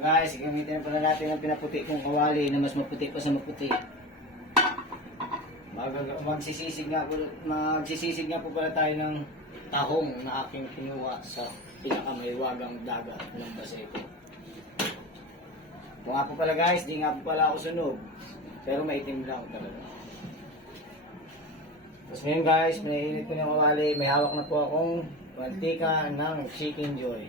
Guys, gamitin na pala natin ang pinaputi kong kawali na mas maputi pa sa maputi. Magsisisig nga po pala tayo ng tahong na aking kinuha sa pinakamaywagang dagat ng Baseco. Kung nga po pala guys, di nga po pala ako sunog. Pero maitim lang talaga. Tapos ngayon guys, pinainit ko ng kawali. May hawak na po akong mantika ng Chicken Joy.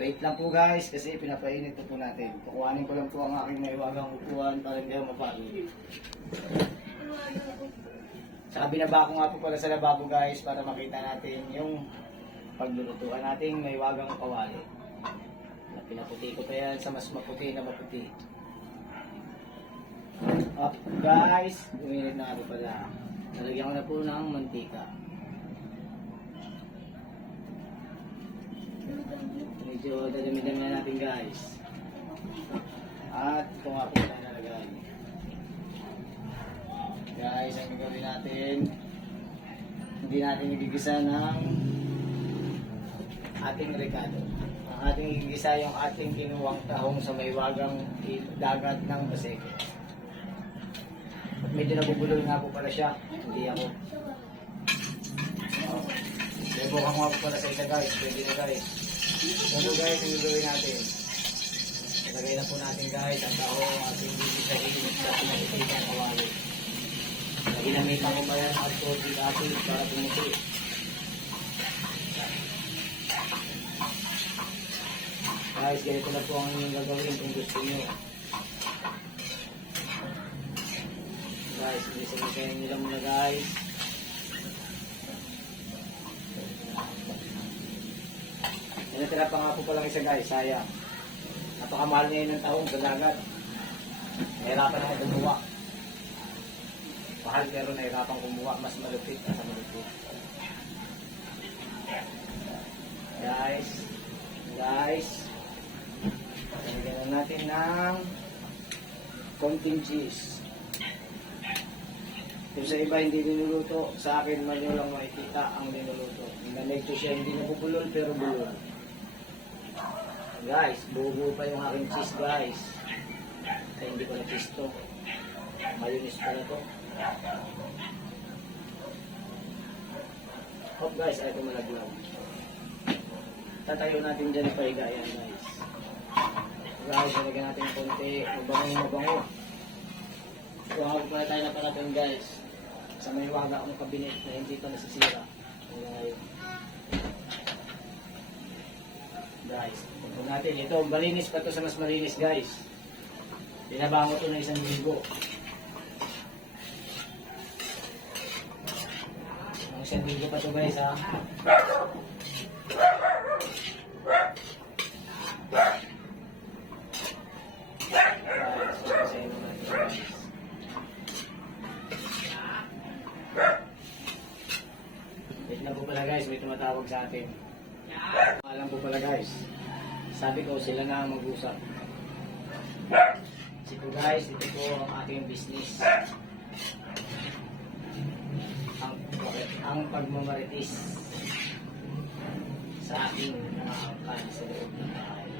Wait lang po guys, kasi pinapainit po natin. Kukuhanin ko lang po ang aking maiwagang upuan para hindi ako mapagod. Saka binaba ko nga po pala sa lababo guys para makita natin yung paglulutuan nating maiwagang kawali. Pinaputi ko pa yan sa mas maputi na maputi. Up guys, uminit na nga po pala. Nalagyan ko na po ng mantika. Medyo dadami-dami na natin guys. At ito nga po na nalagay. Guys, ang gagawin natin, hindi natin igigisa ng ating rekado. Ang ating igigisa yung ating kinuwang tahong sa maywagang dagat ng Baseco. At medyo nabubulol nga po pala siya. Hindi ako. Bubukan ko nga po pala sa isa guys. Pwede na guys. Ito guys, yung gagawin natin. Ilagay na po natin guys ang tahong ating gigisahin sa pinaputi ng kawali. Ginamitan ko pa yan at konti atin para tumuti. Guys, ganito na po ang inyong gagawin kung gusto nyo. Guys, hindi sabihin nila muna guys. Natira pa nga po palang isa guys, sayang. Napakamahal ngayon ng tahong sa dagat. Nahirapan ako kumuha. Mahal pero nahirapan kumuha, mas malupit sa malupit. Guys, lagyan na natin ng konting cheese. Kung sa iba hindi niluluto, sa akin man nyo lang makikita ang niluluto. Medyo siya hindi nabubulol pero bulol. Guys, buo-buo pa yung aking cheese guys. Kaya hindi ko na cheese to. Mayonnaise pala to. Hop guys, ay ito malaglag. Tatayo natin dyan pa higa yan guys. Guys, nalagyan natin ng konti. Mabango. Huwag pala tayo na parating guys. Sa may waga akong kabinet na hindi pa nasisira. Guys, ito natin. Ito, malinis pa to sa mas malinis guys. Binabango to na 1 linggo. Ang 1 linggo pa to guys ha. Wait na po pala guys, may tumatawag sa atin. Alam po pala guys, sabi ko sila na ang mag-usap. Ito guys, ito po ang ating business. Ang pagmamaritis sa ating mga angkan sa loob ng bahay.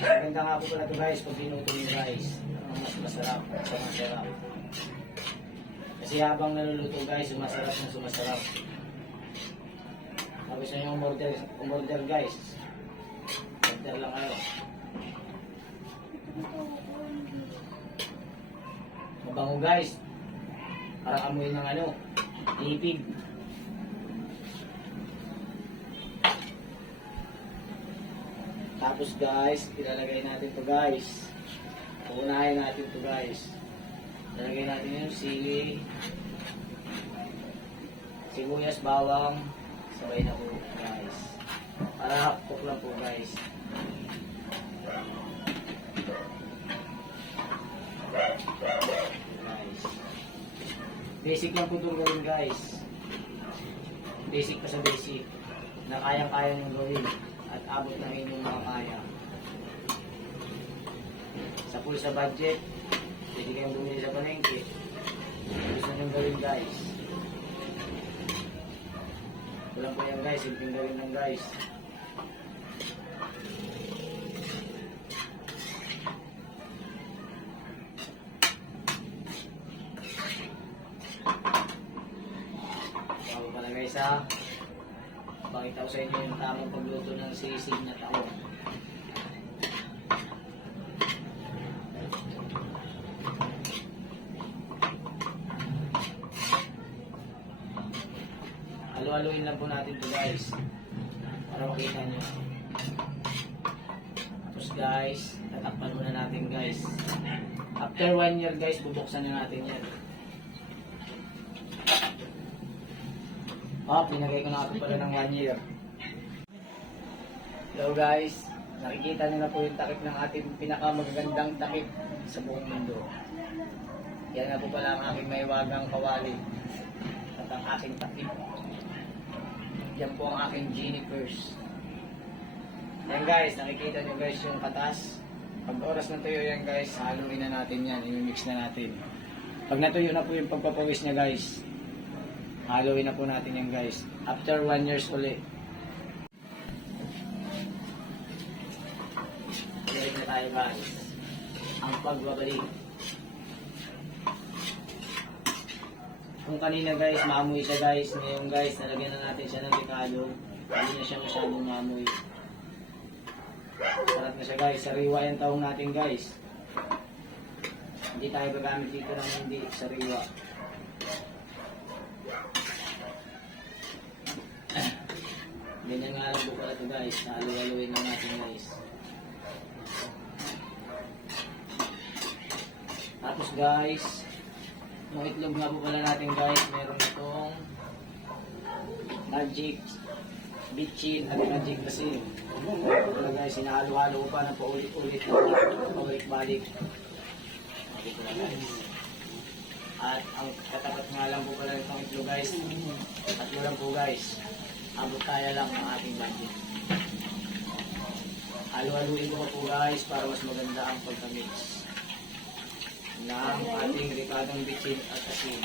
Maganda nga po pala ito guys, pag binuto nyo guys, ang mas masarap sa masarap. Kasi habang naluluto guys, sumasarap. Sabi sa inyo umorder guys. Order lang kayo. Mabango guys. Parang amoy ng tipig. Tapos guys, ilalagay natin to guys. Uunahin natin to guys. Ilalagay natin yung sili, sibuyas, bawang. Sabay na po guys. Para hapok lang po guys. Basic lang po itong gawin guys. Basic pa sa basic. Na kayang-kaya niyong gawin. At abot na inyong mga kaya. Sa full sa budget, pwede kayong bumili sa palengke. Gusto niyong gawin guys. Walang po yan guys, simpleng gawin lang guys. Bago pala guys ha, pakita ko sa inyo yung tamang pagluto ng sisig na taon. Halo-haloin lang po natin to guys para makita nyo. Tapos guys, tatakpan muna natin guys. After 1 year guys, bubuksan na natin yan. Pinagay ko na ako pala ng 1 year. Hello guys, nakikita nyo na po yung takip ng ating pinakamagagandang takip sa buong mundo. Yan na po pala ang aking maiwagang kawali at ang aking takip. Yan po ang aking Jennifer's. Yan guys, nakikita nyo guys yung katas. Pag oras na tuyo yan guys, haluin na natin yan, i-mix na natin. Pag natuyo na po yung pagpapawis niya guys, haluin na po natin yan guys. After 1 years ulit. Galing na tayo guys. Ang pagbabalik. Kung kanina guys, maamoy siya guys. Ngayon guys, nalagyan na natin siya ng rekado. Hindi na siya masyadong maamoy. Sarap na siya guys. Sariwa yung taong natin guys. Hindi tayo gagamit dito ng hindi sariwa. Ganyan nga lang po pala ito guys. Halu-haluin lang natin guys. Tapos guys, yung itlog nga po pala natin guys, meron itong magic bitchin at magic kasi. Ito guys, sinahalo-halo ko pa ng paulit-ulit na paulit-balik. Ito pala guys. At ang katapat nga lang po pala itong itlog guys. Tatlo lang po guys. Abot kaya lang ang ating budget. Halo-haluin ko po guys para mas maganda ang pagkamix ng ating ricadong bitchin at asin.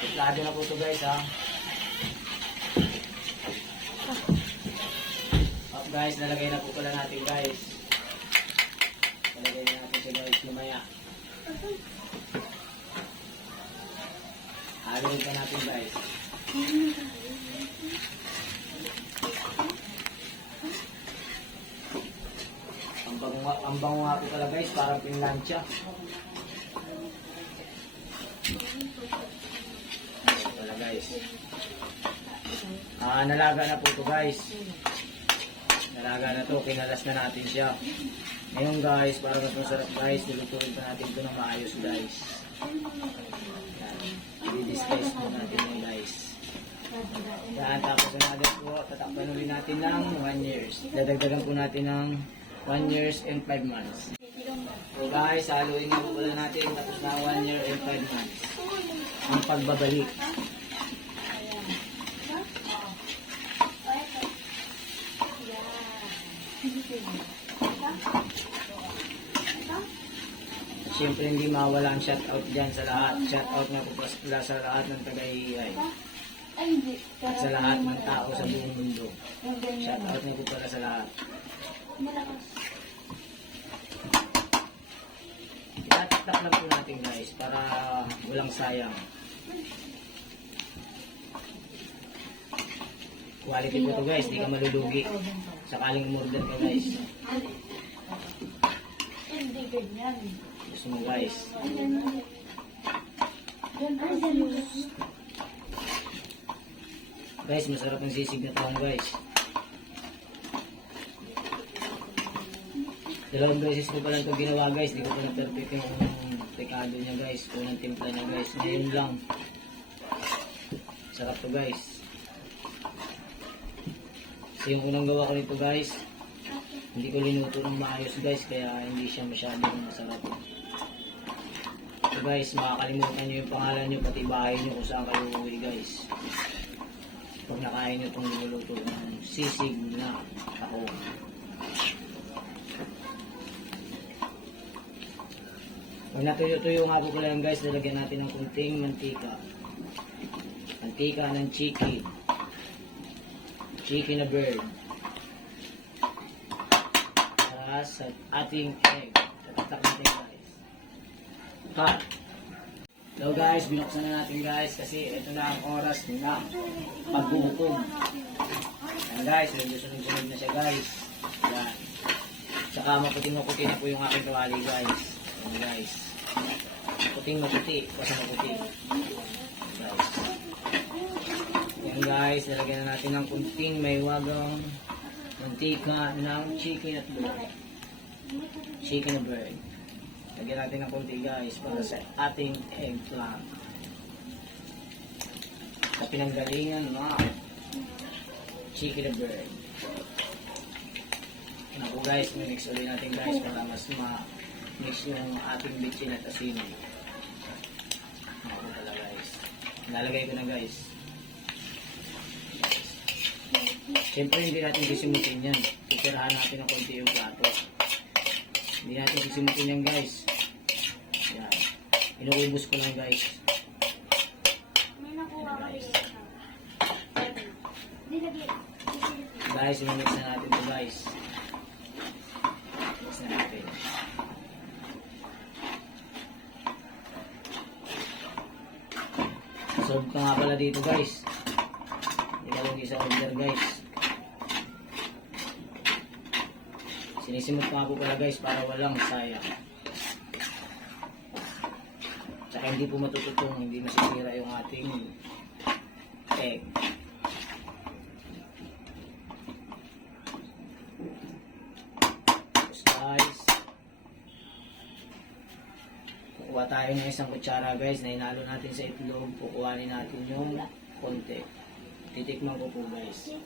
Iklado na po ito guys ha. Up guys, nalagay na po pala natin guys. Nalagay na natin siya guys lumaya. Haluin pa natin guys. Ang bango nga po pala guys, parang pinlansya. Ito pala guys. Nalaga na po ito guys. Nalaga na to, kinalas na natin siya. Ngayon guys, para mas masarap guys, nilutuin pa natin ito ng maayos guys. I-disguise po natin yun guys. Yan, tapos another po, tatakpan ulit natin ng 1 years. Dadagdagan po natin ng 1 years and 5 months. So guys, haluin na po pala natin tapos na 1 year and 5 months. Ang pagbabalik. Siyempre hindi mawala ang shoutout dyan sa lahat. Shoutout na po pala sa lahat ng taga-iiyay. At sa lahat ng tao sa buong mundo. Shoutout na po pala sa lahat. Itataktak lang po natin guys para walang sayang. Quality po ito guys, di ka malulugi. Sakaling umorder ka guys. Hindi ganyan. Gusto mo guys. Guys, masarap ang sisig na taong guys. Dalawang beses ko pa lang ito ginawa guys. Di ko pa na-perfect yung pekado niya guys. Unang timpla niya guys. Ngayon lang. Sarap to guys. Kasi yung unang gawa ko nito guys, hindi ko linuto ng maayos guys. Kaya hindi siya masyadong masarap. So guys, makakalimutan nyo yung pangalan nyo pati bahay nyo kung saan kayo uwi guys. Pag nakain nyo itong niluluto ng sisig na ako. Pag natuyo-tuyo nga po pala yan guys, lalagyan natin ng kunting mantika. Mantika ng chicken. chicken na bird. Para sa ating egg. Tatatak natin guys. Cut. Hello guys, binuksan na natin guys kasi ito na ang oras na pagbubukom. Ayan guys, sunod-sunod na siya guys. Ayan. Saka maputing-maputi na po yung aking kawali guys. Ayan guys. Puting-maputi. Basta maputi. Guys. Ayan guys, nalagyan na natin ng kunting may wagang mantika ng chicken at bird. Chicken at bird. Lagyan natin ng kunti guys para sa ating eggplant. Sa pinanggalingan na chicken at bird. Yan po guys, mix ulit natin guys para mas ma-mix yung ating bitchin at asin. Yan po pala guys. Nalagay ko na guys. Siyempre hindi natin sisimutin yan. Titirahan natin ng konti yung plato. Hindi natin sisimutin yan guys. Yan. Inuubos ko lang guys. Guys, imimix na natin ito guys. Mix na natin. Solve ka nga pala dito guys. Hindi ka lang isa order guys. Sinisimot ko nga po pala guys para walang sayang. Tsaka hindi po matututong, hindi masisira yung ating egg. Tapos guys, kukuha tayo ng isang kutsara guys na inalo natin sa itlog. Kukuhanin natin yung konti. Titikman ko po guys.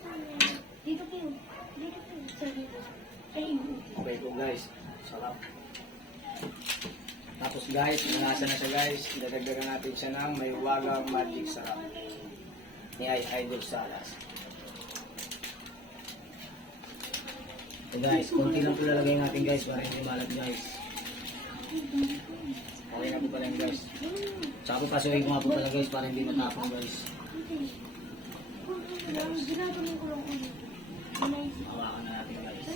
Dito po yun. Dito po yun. Okay po guys, sarap. Tapos guys, nalasa na siya guys, dadagdagan natin siya ng may wagang magic sarap ni Idol Salas. So guys, konti lang po lalagay natin guys para hindi malat guys. Okay na po pala yun guys. Tsaka po pasuhin ko nga po pala guys para hindi matapang guys. Hawakan na natin guys.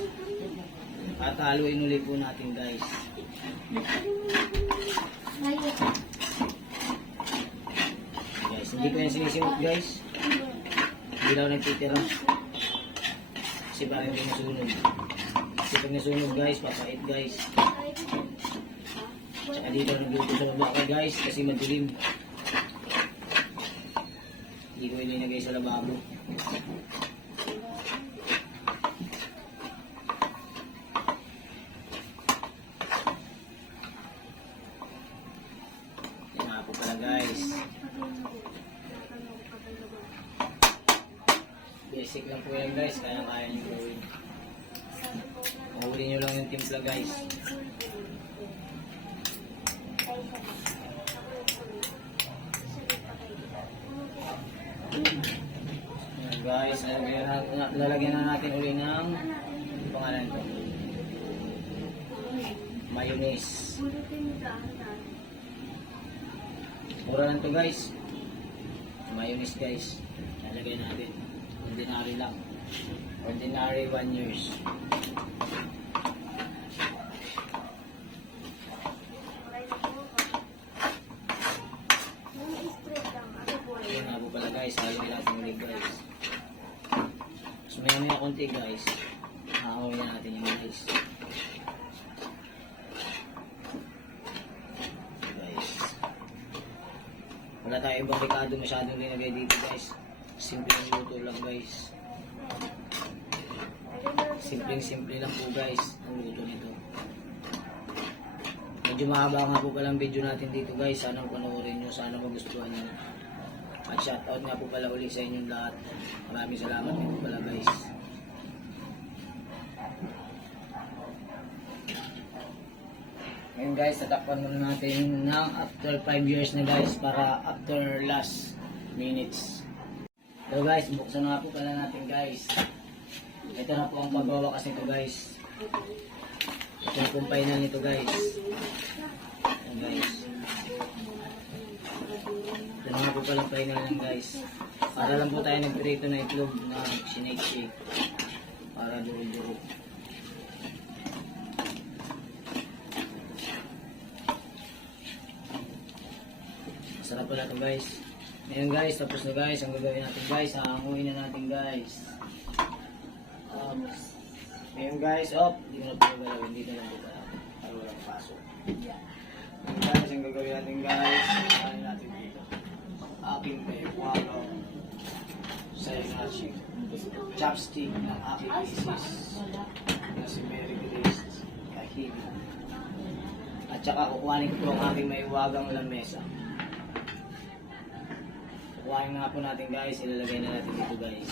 At haluin ulit po natin guys. Guys, hindi ko yan sinisimot guys. Hindi lang nagtitira. Kasi parang hindi nasunog. Kasi pag nasunog guys, papait guys. Tsaka dito nagluto sa baba guys kasi madilim. Hindi ko ilinagay sa lababo. Guys, basic lang po yan guys, kaya nyo gawin. Mahuli nyo lang yung timpla guys. Ayan guys, lalagyan na natin uli ng pangalan ko, mayonnaise. Mura lang to guys. Mayonnaise guys. Lalagay natin. Ordinary lang. Ordinary 1 years. Ayan nga po pala guys. Haluin natin ulit guys. So maya konti guys. Haluin natin yung guys. Wala tayong ibang ricado masyadong linagay dito guys. Simpleng luto lang guys. Simpleng-simple lang po guys ang luto nito. Medyo mahaba nga po palang video natin dito guys. Sana panoorin nyo, sana magustuhan nyo. At shoutout nga po pala ulit sa inyong lahat. Maraming salamat po pala guys. Ngayon guys, tatakpan muna natin ng after 5 years na guys para after last minutes. So guys, buksan na po pala natin guys. Ito na po ang pagwawakas nito guys. Ito yung final nito guys. Ayan guys. Ito na nga po palang final lang guys. Para lang po tayo nagprito na itlog na sinake-shake. Para duro-duro. Masarap pala ito guys. Ngayon guys, tapos na guys. Ang gagawin natin guys, hahanguin na natin guys. Ngayon guys, hindi ko na po galawin. Dito lang po pala. Para walang pasok. Ngayon guys, ang gagawin natin guys, hahanguin natin dito. Aking walo. Sayanashi. Chopstick ng aking misis. Na si Mary Grace Kahili. At saka kukuhanin ko po ang aking maiwagang lamesa. Kuhanin nga po natin guys, ilalagay na natin dito guys.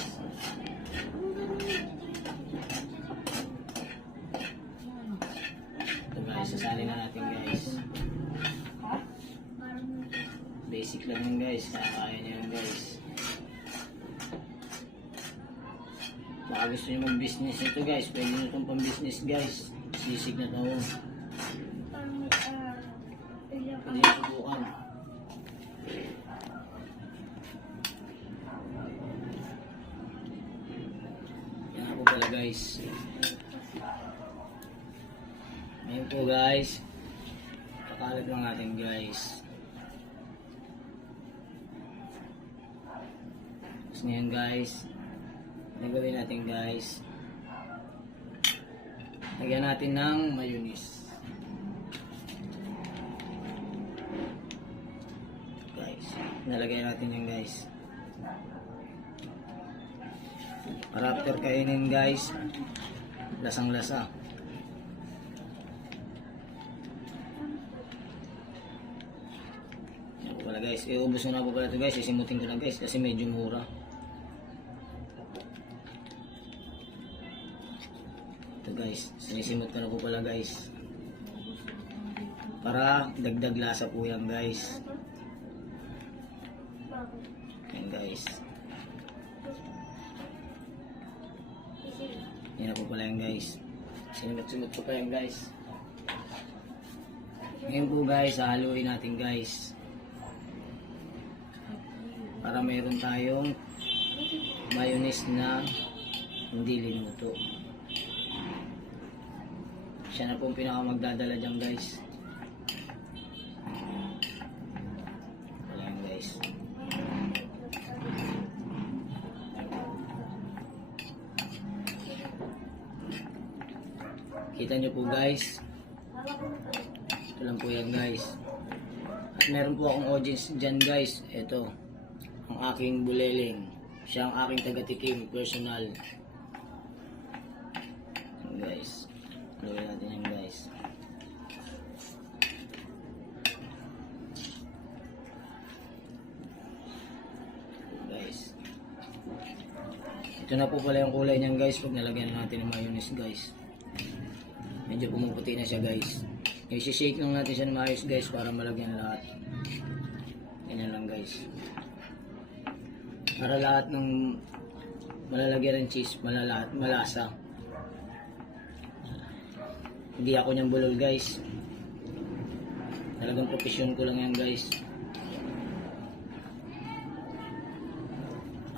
Ito guys, sasali na natin guys. Basic lang yun guys, kaya nyo yun guys. Baka gusto nyo mag-business ito guys, pwede nyo itong pang-business guys. Sisig na taon. Pwede nyo subukan. Yan nga po pala guys. Ngayon po guys, kakalat lang natin guys. Tapos ngayon guys, nagawin natin guys, lagyan natin ng mayonnaise guys. Nalagay natin yan guys para after kainin guys, lasang lasa. Yan po pala guys, iubos na po pala ito guys, isimutin ko na guys kasi medyo mura. Ito guys, sinisimot ko na po pala guys. Para dagdag lasa po yan guys. Yan guys. Yan na po pala yan guys. Sinimot-simot ko pa yan guys. Ngayon po guys, haluin natin guys. Para mayroon tayong mayonnaise na hindi linuto. Siya na po ang pinakamagdadala dyan guys. Wala yan guys. Kita nyo po guys. Ito lang po yan guys. At meron po akong audience dyan guys. Ito. Ang aking buleling. Siya ang aking taga-tikim. Personal. Yan guys. Gawin natin yan guys. Guys. Ito na po pala yung kulay niyan guys pag nalagyan natin ng mayonnaise guys. Medyo pumuputi na siya guys. I-shake lang natin siya ng maayos guys para malagyan lahat. Ganyan lang guys. Para lahat ng malalagyan ng cheese, malasa. Hindi ako niyang bulol guys. Talagang profesyon ko lang yan guys.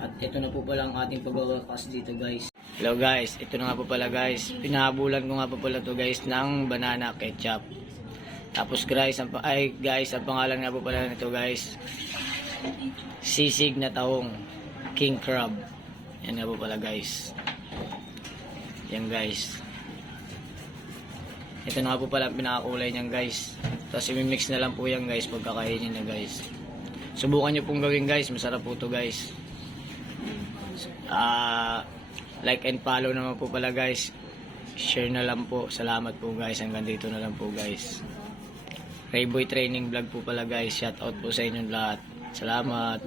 At ito na po pala ang ating pagwawakas dito guys. Hello guys, ito na nga po pala guys. Pinahabulan ko nga po pala to guys ng banana ketchup. Tapos guys, ang pangalan nga po pala nito guys, sisig na taong king crab. Yan nga po pala guys. Yan guys. Ito na nga po pala ang pinakakulay niyan guys. Tapos i-mix na lang po yan guys pagkakainin na guys. Subukan nyo pong gawin guys, masarap po to guys. Like and follow naman po pala guys. Share na lang po. Salamat po guys. Hanggang dito na lang po guys. Rayboy Training Vlog po pala guys. Shout out po sa inyong lahat. Salamat.